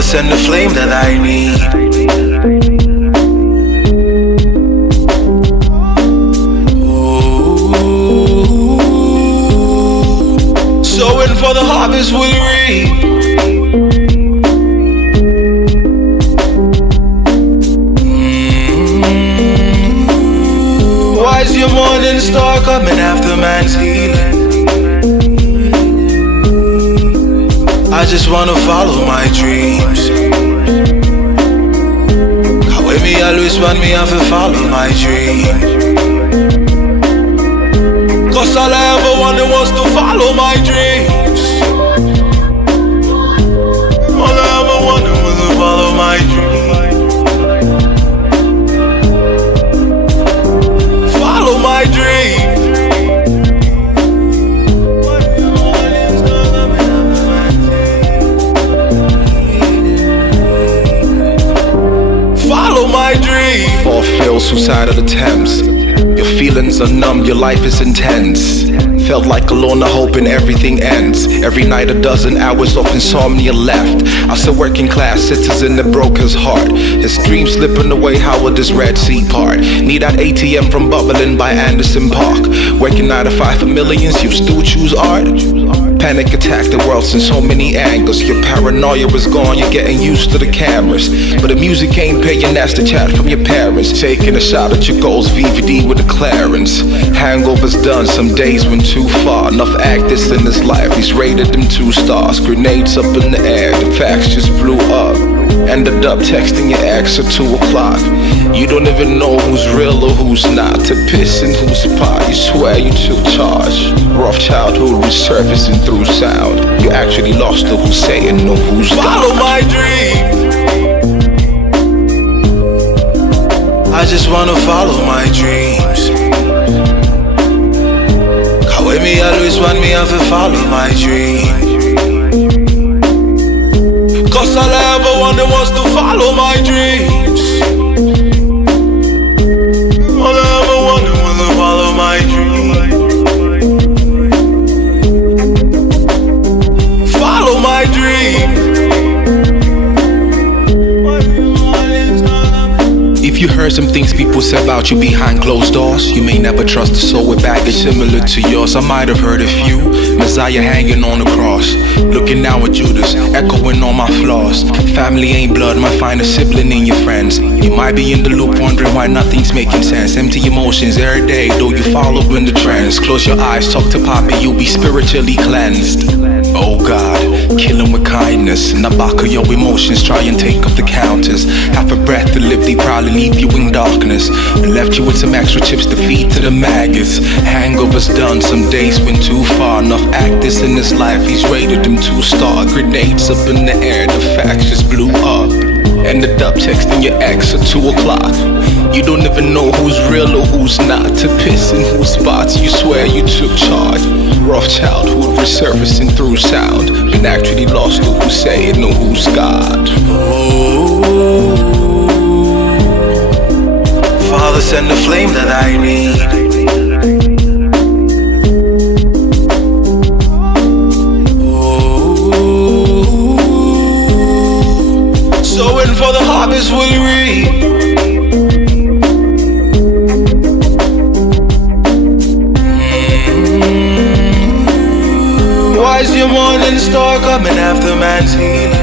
Send the flame that I need. Ooh. Sowing for the harvest we'll reap. Why is your morning star coming after man's healing? I just wanna follow my dreams. How me always want me have to follow my dream. Cause all I ever wanted was to follow my dreams. All I ever wanted was to follow my dream. Follow my dream. My dream. All fields, suicide of the Thames. Your feelings are numb, your life is intense. Felt like alone, I hoping everything ends. Every night a dozen hours of insomnia left. I said working class citizen that broke his heart. His dreams slipping away, how would this Red Sea part? Need that ATM from bubbling by Anderson Park. Working 9 to 5 for millions, you still choose art? Panic attack the world in so many angles. Your paranoia is gone, you're getting used to the cameras. But the music ain't paying, that's the chat from your parents. Taking a shot at your goals, VVD with the Clarence. Hangovers done, some days went too far. Enough actors in this life, he's rated them 2 stars. Grenades up in the air, the facts just blew up. Ended up texting your ex at 2 o'clock. You don't even know who's real or who's not. To piss in whose pot, you swear you took charge. Rough childhood resurfacing through sound. You actually lost to who's saying no who's follow my dream. I just wanna follow my dreams. How me always want me have to follow my dream. Cause all I ever wanted was to follow my dreams. All I ever wanted was to follow my dream. Follow my dream. If you heard some things people said about you behind closed doors, you may never trust a soul with baggage similar to yours. I might have heard a few. Messiah hanging on the cross, looking now at Judas, echoing all my flaws. Family ain't blood, might find a sibling in your friends. You might be in the loop wondering why nothing's making sense. Empty emotions every day, though you following the trends. Close your eyes, talk to Poppy, you'll be spiritually cleansed. Oh God, kill him with kindness. Nabaka your emotions, try and take up the counters. Half a breath to live, they probably leave you in darkness. And left you with some extra chips to feed to the maggots. Hangovers done, some days went too far. Enough actors in his life, he's rated them 2 star. Grenades up in the air, the facts just blew up. Ended up texting your ex at 2 o'clock. You don't even know who's real or who's not. To piss in whose spots, you swear you took charge. Rough childhood resurfacing through sound. Been actually lost to who's saying no who's God. Oh, Father, send the flame that I need. Sowing for the harvest we'll reap. Why is your morning star coming after man's healing?